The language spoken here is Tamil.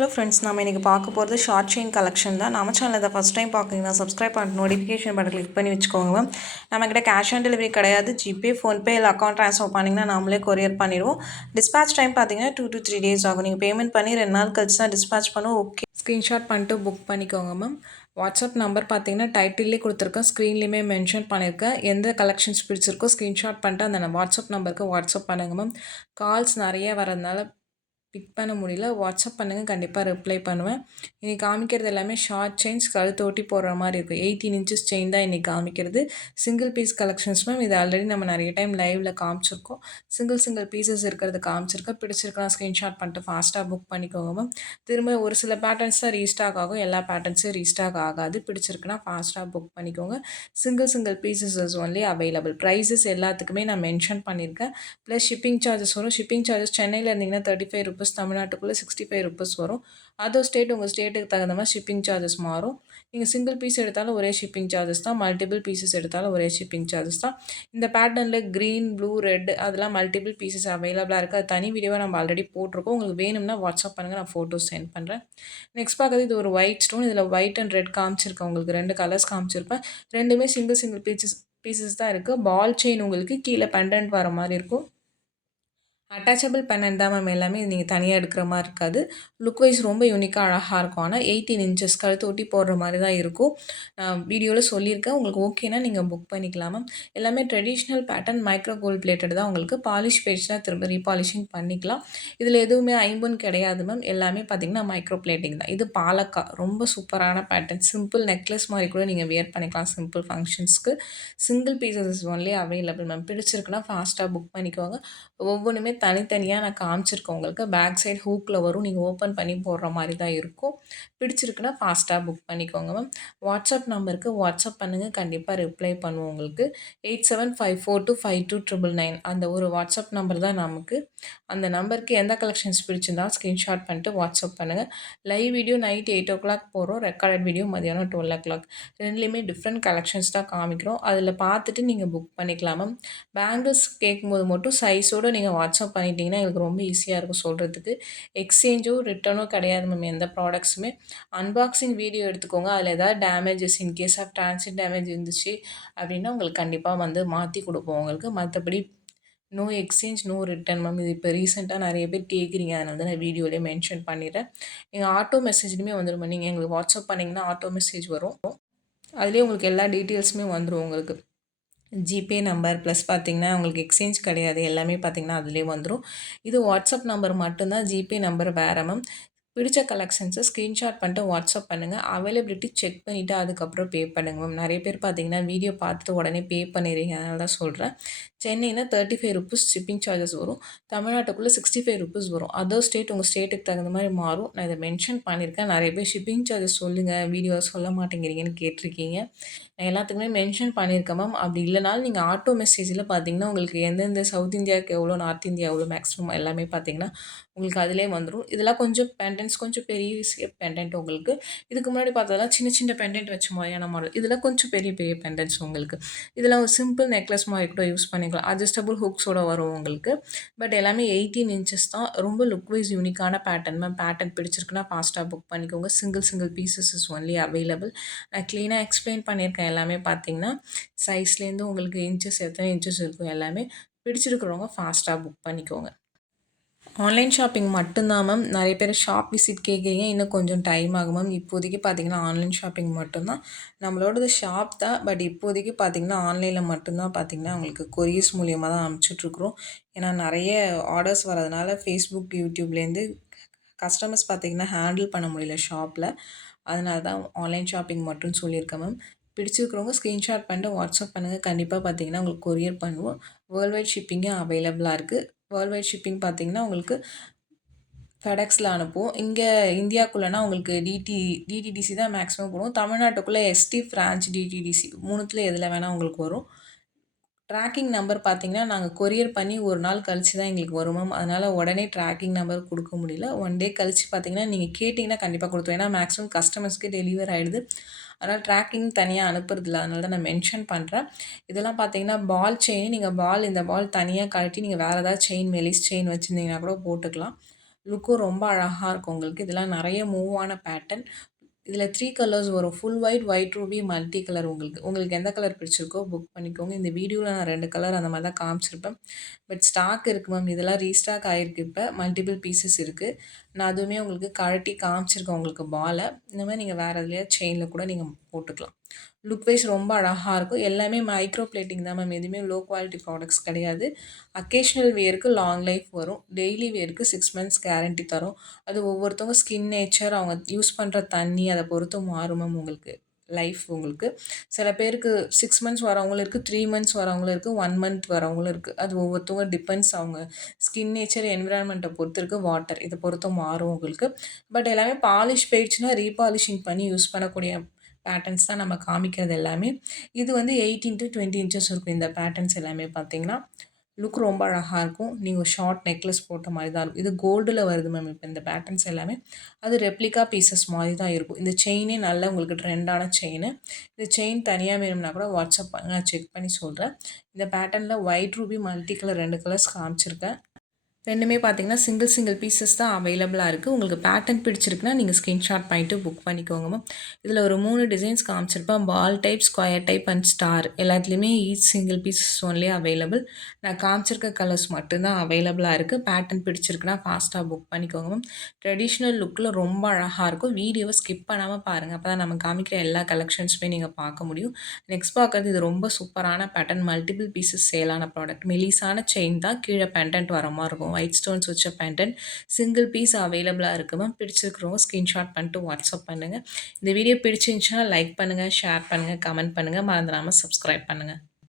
ஹலோ ஃப்ரெண்ட்ஸ், நம்ம இன்றைக்கி பார்க்க போகிறது ஷார்ட் செயின் கலெக்ஷன் தான். நம்ம சேனல் இதை ஃபஸ்ட் டைம் பார்க்குறீங்கன்னா சப்ஸ்கிரைப் பண்ணிட்டு நோட்டிஃபிகேஷன் பட்டன் கிளிக் பண்ணி வச்சுக்கோங்க மேம். நம்மக்கிட்ட கேஷ் ஆன் டெலிவரி கிடையாது. ஜிபே, ஃபோன்பே இல்லை அக்கௌண்ட் ட்ரான்ஸ்ஃபர் பண்ணிங்கன்னா நம்மளே கொரியர் பண்ணிடுவோம். டிஸ்பேச் டைம் பார்த்தீங்கன்னா 2 to 3 days ஆகும். நீங்கள் பேமெண்ட் பண்ணி 2 நாள் கழிச்சு தான் டிஸ்பேச் பண்ணுவோம். ஓகே, ஸ்க்ரீன்ஷாட் பண்ணிட்டு புக் பண்ணிக்கோங்க மேம். வாட்ஸ்அப் நம்பர் பார்த்தீங்கன்னா டைட்டிலே கொடுத்துருக்கேன், ஸ்க்ரீன்லேயுமே மென்ஷன் பண்ணியிருக்கேன். எந்த கலெக்ஷன்ஸ் பிடிச்சிருக்கோ ஸ்க்ரீன்ஷாட் பண்ணிட்டு அந்த வாட்ஸ்அப் நம்பருக்கு வாட்ஸ்அப் பண்ணுங்கள் மேம். கால்ஸ் நிறைய வரதுனால பிக் பண்ண முடியல. வாட்ஸ்அப் பண்ணுங்கள், கண்டிப்பாக ரிப்ளை பண்ணுவேன். இன்றைக்கி காமிக்கிறது எல்லாமே ஷார்ட் செயின்ஸ், கழுத்து ஒட்டி போடுற மாதிரி இருக்கும். 18 inches செயின் தான் இன்றைக்கி காமிக்கிறது. Single piece collections ma'am. இது ஆல்ரெடி நம்ம நிறைய டைம் லைவில் காமிச்சிருக்கோம். சிங்கிள் பீசஸ் இருக்கிறது காமிச்சிருக்கேன். பிடிச்சிருக்கலாம் ஸ்க்ரீன்ஷாட் பண்ணிட்டு ஃபாஸ்ட்டாக புக் பண்ணிக்கோங்க மேம். திரும்ப ஒரு சில பேட்டர்ன்ஸ் தான் ரீஸ்டாக் ஆகும், எல்லா பேட்டர்ன்ஸும் ரீஸ்டாக் ஆகாது. பிடிச்சிருக்குன்னா ஃபாஸ்ட்டாக புக் பண்ணிக்கோங்க. Single pieces is only available. Prices எல்லாத்துக்குமே நான் மென்ஷன் பண்ணியிருக்கேன். ப்ளஸ் ஷிப்பிங் சார்ஜஸ் வரும். ஷிப்பிங் சார்ஜஸ் சென்னையில் இருந்தீங்கன்னா 35 rupees, தமிழ்நாட்டுக்குள்ளே 65 rupees வரும். அதர் ஸ்டேட் உங்கள் ஸ்டேட்டுக்கு தகுந்த மாதிரி ஷிப்பிங் சார்ஜஸ் மாறும். நீங்கள் சிங்கிள் பீஸ் எடுத்தாலும் ஒரே ஷிப்பிங் சார்ஜஸ் தான், மல்டிபிள் பீசஸ் எடுத்தாலும் ஒரே ஷிப்பிங் சார்ஜஸ் தான். இந்த பேட்டர்னில் க்ரீன், ப்ளூ, ரெட் அதெல்லாம் மல்டிபிள் பீசஸ் அவைலபிளாக இருக்குது. அது தனி வீடியோவை நம்ம ஆல்ரெடி போட்டிருக்கோம். உங்களுக்கு வேணும்னா வாட்ஸ்அப் பண்ணுங்கள், நான் ஃபோட்டோஸ் சென்ட் பண்ணுறேன். நெக்ஸ்ட் பார்க்குறது இது ஒரு ஒயிட் ஸ்டோன். இதில் ஒயிட் அண்ட் ரெட் காமிச்சிருக்கேன். உங்களுக்கு 2 கலர்ஸ் காமிச்சிருப்பேன். ரெண்டுமே சிங்கிள் பீசஸ் தான் இருக்குது. பால் செயின் உங்களுக்கு கீழே பெண்டன்ட் வர மாதிரி இருக்கும். அட்டாச்சபிள் பெண்டன்ட் தான் மேம். எல்லாமே நீங்கள் தனியாக எடுக்கிற மாதிரி இருக்காது. லுக் வைஸ் ரொம்ப யூனிக்காக அழகாக இருக்கும். ஆனால் 18 inches கழுத்து ஒட்டி போடுற மாதிரி தான் இருக்கும். நான் வீடியோவில் சொல்லியிருக்கேன். உங்களுக்கு ஓகேனா நீங்கள் புக் பண்ணிக்கலாம் மேம். எல்லாமே traditional pattern, micro gold plated தான். உங்களுக்கு பாலிஷ் பேஜ்னா திரும்ப ரீபாலிஷிங் பண்ணிக்கலாம். இதில் எதுவுமே ஐம்பொன் கிடையாது மேம். எல்லாமே பார்த்திங்கன்னா மைக்ரோ பிளேட்டிங் தான். இது பாலக்கா, ரொம்ப சூப்பரான பேட்டர்ன். சிம்பிள் நெக்லஸ் மாதிரி கூட நீங்கள் வியர் பண்ணிக்கலாம் சிம்பிள் ஃபங்க்ஷன்ஸ்க்கு. Single pieces only available ma'am. பிடிச்சிருக்குன்னா ஃபாஸ்ட்டாக புக் பண்ணிக்கோங்க. ஒவ்வொன்றுமே தனித்தனியாக நான் காமிச்சிருக்கேன். உங்களுக்கு பேக் சைடு ஹூக்கில் வரும், நீங்கள் ஓப்பன் பண்ணி போடுற மாதிரி தான் இருக்கும். பிடிச்சிருக்குன்னா ஃபாஸ்ட்டாக புக் பண்ணிக்கோங்க மேம். வாட்ஸ்அப் நம்பருக்கு வாட்ஸ்அப் பண்ணுங்கள், கண்டிப்பாக ரிப்ளை பண்ணுவோம் உங்களுக்கு. 8754252999 அந்த ஒரு வாட்ஸ்அப் நம்பர் தான் நமக்கு. அந்த நம்பருக்கு எந்த கலெக்ஷன்ஸ் பிடிச்சிருந்தாலும் ஸ்க்ரீன்ஷாட் பண்ணிட்டு வாட்ஸ்அப் பண்ணுங்கள். லைவ் வீடியோ நைட் 8 o'clock போகிறோம். ரெக்கார்டட் வீடியோ மதியானம் 12 o'clock. ரெண்டுலேயுமே டிஃப்ரெண்ட் கலெக்ஷன்ஸ் தான் காமிக்கிறோம். அதில் பார்த்துட்டு நீங்கள் புக் பண்ணிக்கலாம் மேம். பேங்கிள்ஸ் கேட்கும்போது மட்டும் சைஸோடு நீங்கள் வாட்ஸ்அப் பண்ணிட்டீங்கன்னா எங்களுக்கு ரொம்ப ஈஸியாக இருக்கும் சொல்கிறதுக்கு. எக்ஸ்சேஞ்சோ ரிட்டர்னோ கிடையாது மேம். எந்த ப்ராடக்ட்ஸுமே அன்பாக்சிங் வீடியோ எடுத்துக்கோங்க. அதில் ஏதாவது damages in case of transit damage இருந்துச்சு அப்படின்னா உங்களுக்கு கண்டிப்பாக வந்து மாற்றி கொடுப்போம் உங்களுக்கு. மற்றபடி no exchange, no return ma'am. இது இப்போ ரீசெண்டாக நிறைய பேர் கேட்குறீங்க, அதனால தான் நான் வீடியோலேயே மென்ஷன் பண்ணிடுறேன். எங்கள் ஆட்டோ மெசேஜ்லையுமே வந்துடும். நீங்கள் எங்களுக்கு வாட்ஸ்அப் பண்ணிங்கன்னா ஆட்டோ மெசேஜ் வரும். அதுலேயே உங்களுக்கு எல்லா டீட்டெயில்ஸுமே வந்துடும். உங்களுக்கு ஜிபே நம்பர் ப்ளஸ் பார்த்திங்கன்னா உங்களுக்கு எக்ஸ்சேஞ்ச் கிடையாது. எல்லாமே பார்த்திங்கன்னா அதிலே வந்துடும். இது வாட்ஸ்அப் நம்பர் மட்டும்தான், ஜிபே நம்பர் வேறு மேம். பிடிச்ச கலெக்ஷன்ஸை ஸ்க்ரீன்ஷாட் பண்ணிட்டு வாட்ஸ்அப் பண்ணுங்கள். அவைலபிலிட்டி செக் பண்ணிவிட்டு அதுக்கப்புறம் பே பண்ணுங்கள் மேம். நிறைய பேர் பார்த்திங்கன்னா வீடியோ பார்த்துட்டு உடனே பே பண்ணிடுறீங்க, அதனால தான் சொல்கிறேன். சென்னைனா 35 rupees ஷிப்பிங் சார்ஜஸ் வரும். தமிழ்நாட்டுக்குள்ளே 65 rupees வரும். அதர் ஸ்டேட் உங்கள் ஸ்டேட்டுக்கு தகுந்த மாதிரி மாறும். நான் இதை மென்ஷன் பண்ணியிருக்கேன். நிறைய பேர் ஷிப்பிங் சார்ஜஸ் சொல்லுங்கள், வீடியோ சொல்ல மாட்டேங்கிறீங்கன்னு கேட்டிருக்கீங்க. நான் எல்லாத்துக்குமே மென்ஷன் பண்ணியிருக்கேன் மேம். அப்படி இல்லைனாலும் நீங்கள் ஆட்டோ மெசேஜில் பார்த்தீங்கன்னா உங்களுக்கு எந்தெந்த சவுத் இந்தியாவுக்கு எவ்வளோ, நார்த் இந்தியா எவ்வளோ மேக்ஸிமம் எல்லாமே பார்த்தீங்கன்னா உங்களுக்கு அதிலே வந்துடும். இதெல்லாம் கொஞ்சம் பெண்டன்ட்ஸ் கொஞ்சம் பெரிய பெண்டன்ட் உங்களுக்கு. இதுக்கு முன்னாடி பார்த்ததெல்லாம் சின்ன சின்ன பெண்டன்ட் வச்ச மாதிரியான மாடல். இதெல்லாம் கொஞ்சம் பெரிய பெண்டன்ட்ஸ் உங்களுக்கு. இதெல்லாம் ஒரு சிம்பிள் நெக்லஸ் மாதிரி கூட யூஸ் பண்ணிக்கலாம். அட்ஜஸ்டபுள் ஹுக்ஸோட வரும் உங்களுக்கு. பட் எல்லாமே 18 inches தான். ரொம்ப லுக் வைஸ் யூனிக்கான பேட்டர்ன் மேம். பேட்டர்ன் பிடிச்சிருக்குன்னா ஃபாஸ்ட்டாக புக் பண்ணிக்கோங்க. Single pieces is only available. நான் க்ளீனாக எக்ஸ்பிளைன் பண்ணியிருக்கேன். எல்லாமே பார்த்தீங்கன்னா சைஸ்லேருந்து உங்களுக்கு இன்ச்சஸ் எத்தனை இன்ச்சஸ் இருக்கும் எல்லாமே. பிடிச்சிருக்கிறவங்க ஃபாஸ்ட்டாக புக் பண்ணிக்கோங்க. ஆன்லைன் ஷாப்பிங் மட்டும்தான் மேம். நிறைய பேர் ஷாப் விசிட் கேட்குறீங்க, இன்னும் கொஞ்சம் டைம் ஆகும் மேம். இப்போதைக்கு பார்த்திங்கன்னா ஆன்லைன் ஷாப்பிங் மட்டும்தான். நம்மளோடது ஷாப் தான், பட் இப்போதைக்கு பார்த்திங்கன்னா ஆன்லைனில் மட்டும்தான் பார்த்திங்கன்னா உங்களுக்கு கொரியர்ஸ் மூலியமாக தான் அனுப்பிச்சிட்ருக்குறோம். ஏன்னா நிறைய ஆர்டர்ஸ் வரதுனால ஃபேஸ்புக், யூடியூப்லேருந்து கஸ்டமர்ஸ் பார்த்திங்கன்னா ஹேண்டில் பண்ண முடியல ஷாப்பில். அதனால தான் ஆன்லைன் ஷாப்பிங் மட்டும் சொல்லியிருக்கேன் மேம். பிடிச்சிருக்கிறவங்க ஸ்க்ரீன்ஷாட் பண்ணிட்டு வாட்ஸ்அப் பண்ணுங்கள். கண்டிப்பாக பார்த்திங்கன்னா உங்களுக்கு கொரியர் பண்ணுவோம். வேர்ல்டு வைட் ஷிப்பிங்கும் அவைலபிளாக இருக்குது. வேர்ல்டு வைட் ஷிப்பிங் பார்த்திங்கன்னா உங்களுக்கு ஃபெடெக்ஸில் அனுப்புவோம். இங்கே இந்தியாவுக்குள்ளேனா உங்களுக்கு டிடிடிசி தான் மேக்ஸிமம் போடுவோம். தமிழ்நாட்டுக்குள்ளே எஸ்டி, ஃப்ரான்ச், டிடிடிசி மூணுத்தில் எதில் வேணால் உங்களுக்கு வரும். ட்ராக்கிங் நம்பர் பார்த்திங்கன்னா நாங்கள் கொரியர் பண்ணி ஒரு நாள் கழிச்சு தான் எங்களுக்கு வரும் மேம். அதனால் உடனே ட்ராக்கிங் நம்பர் கொடுக்க முடியல. 1 day கழிச்சு பார்த்திங்கன்னா நீங்கள் கேட்டிங்கன்னா கண்டிப்பாக கொடுத்துருவோம். ஏன்னா மேக்ஸிமம் கஸ்டமர்ஸ்க்கு டெலிவர் ஆகிடுது. அதனால் ட்ராக்கிங் தனியாக அனுப்புறதில்ல. அதனால தான் நான் மென்ஷன் பண்ணுறேன். இதெல்லாம் பார்த்திங்கன்னா பால் செயின். நீங்கள் இந்த பால் தனியாக கழட்டி நீங்கள் வேறு ஏதாவது செயின், மெலிஸ் செயின் வச்சுருந்தீங்கன்னா கூட போட்டுக்கலாம். லுக்கும் ரொம்ப அழகா இருக்கும் உங்களுக்கு. இதெல்லாம் நெறைய மூவ் ஆன பேட்டர்ன். இதில 3 கலர்ஸ் வரும். Full white, white ruby, multi colour உங்களுக்கு. உங்களுக்கு எந்த கலர் பிடிச்சிருக்கோ புக் பண்ணிக்கோங்க. இந்த வீடியோல நான் 2 கலர் அந்த மாரி தான் காமிச்சிருப்பேன். பட் ஸ்டாக் இருக்கு மேம். இதெல்லாம் ரீஸ்டாக் ஆயிருக்கு இப்ப. மல்டிபிள் பீசஸ் இருக்கு. நான் அதுவுமே உங்களுக்கு கழட்டி காமிச்சிருக்கேன் உங்களுக்கு பால. இந்த மாரி நீங்க வேற எதுலயாவது செயின்ல கூட நீங்க போட்டுக்கலாம். லுக் வைஸ் ரொம்ப அழகா இருக்கும். எல்லாமே மைக்ரோ பிளேட்டிங் தான் மேம். எதுவுமே லோ குவாலிட்டி ப்ராடக்ட்ஸ் கிடையாது. அக்கேஷனல் வியருக்கு லாங் லைஃப் வரும். டெய்லி வியருக்கு 6 மந்த்ஸ் கேரண்டி தரும். அது ஒவ்வொருத்தவங்க ஸ்கின் நேச்சர், அவங்க யூஸ் பண்ற தண்ணி அத பொறுத்து மாறும் மேம் உங்களுக்கு. லைஃப் உங்களுக்கு. சில பேருக்கு 6 மந்த்ஸ் வரவங்களும் இருக்கு, 3 மந்த்ஸ் வரவங்களும் இருக்கு, 1 மந்த் வரவங்களும் இருக்கு. அது ஒவ்வொருத்தவங்க டிபெண்ட்ஸ் அவங்க ஸ்கின் நேச்சர், என்விரான்மெண்ட்ட பொறுத்து இருக்கு. வாட்டர் இத பொறுத்து மாறும் உங்களுக்கு. பட் எல்லாமே பாலிஷ் போயிடுச்சுன்னா ரீபாலிஷிங் பண்ணி யூஸ் பண்ணக்கூடிய பேட்டர்ன்ஸ் தான் நம்ம காமிக்கிறது எல்லாமே. இது வந்து 18 to 20 இன்ச்சஸ் இருக்கும் இந்த பேட்டர்ன்ஸ் எல்லாமே பார்த்தீங்கன்னா. லுக் ரொம்ப அழகா இருக்கும். நீங்க ஒரு ஷார்ட் நெக்லஸ் போட்ட மாரி தான் இருக்கும். இது கோல்டுல வருது மேம் இப்ப இந்த பேட்டர்ன்ஸ் எல்லாமே. அது ரெப்ளிகா பீசஸ் மாரி தான் இருக்கும். இந்த செயினே நல்ல உங்களுக்கு ட்ரெண்டான செயினு. இந்த செயின் தனியா வேணும்னா கூட வாட்ஸ்அப் பண்ணுங்க. நான் செக் பண்ணி சொல்றேன். இந்த பேட்டர்ன்ல white ruby, multi colour 2 colours காமிச்சிருக்கேன். 2மே பார்த்தீங்கன்னா, சிங்கிள் சிங்கிள் பீசஸ் தான் அவைலபிளா இருக்கு. உங்களுக்கு பேட்டர்ன் பிடிச்சிருக்குன்னா, நீங்க ஸ்கிரீன்ஷாட் பண்ணிட்டு புக் பண்ணிக்கோங்க மேம். இதில ஒரு 3 டிசைன்ஸ் காமிச்சிருப்பேன். Ball type, square type and star. எல்லாத்துலயுமே each single pieces only available. நான் காமிச்சிருக்க கலர்ஸ் மட்டும் தான் அவைலபிளா இருக்கு. பேட்டர்ன் பிடிச்சிருக்குன்னா, ஃபாஸ்ட்டா புக் பண்ணிக்கோங்க மேம். ட்ரெடிஷ்னல் லுக்ல ரொம்ப அழகா இருக்கும். வீடியோவ ஸ்கிப் பண்ணாம பாருங்க. அப்பதான் நம்ம காமிக்கிற எல்லா கலெக்ஷன்ஸுமே நீங்க பார்க்க முடியும். நெக்ஸ்ட் பார்க்கறது இது ரொம்ப சூப்பரான பேட்டர்ன். மல்டிபிள் பீசஸ் சேலான ப்ராடக்ட். மெலிசான செயின் தான். கீழ பெண்டன்ட் வர மாரி இருக்கும். ஒயிட் ஸ்டோன்ஸ் வச்ச பெண்டன்ட். சிங்கிள் பீஸ் அவைலபிளா இருக்கு மேம். பிடிச்சிருக்கிறவங்க ஸ்கிரீன்ஷாட் பண்ணிட்டு வாட்ஸ்அப் பண்ணுங்க. இந்த வீடியோ பிடிச்சிருந்துச்சுன்னா லைக் பண்ணுங்க, ஷேர் பண்ணுங்க, கமெண்ட் பண்ணுங்க. மறந்துடாம சப்ஸ்கிரைப் பண்ணுங்க.